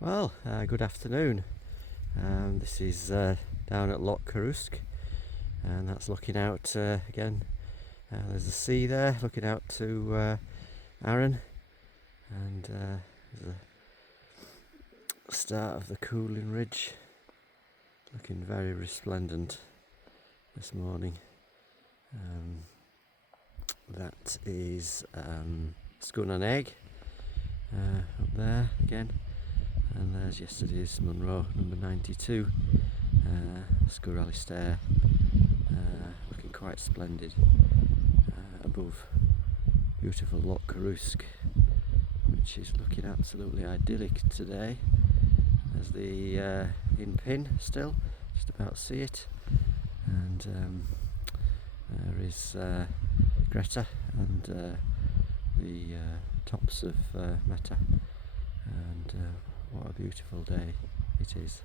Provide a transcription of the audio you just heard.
Well, good afternoon. This is down at Loch Coruisk, and that's looking out again. There's the sea there, looking out to Arran, and there's the start of the cooling ridge, looking very resplendent this morning. That is Scone on Egg up there again. And there's yesterday's Munro, number 92, Coruisk, looking quite splendid above beautiful Loch Coruisk, which is looking absolutely idyllic today. There's the in pin still, just about see it, and there is Greta and the tops of Meta, and what a beautiful day it is.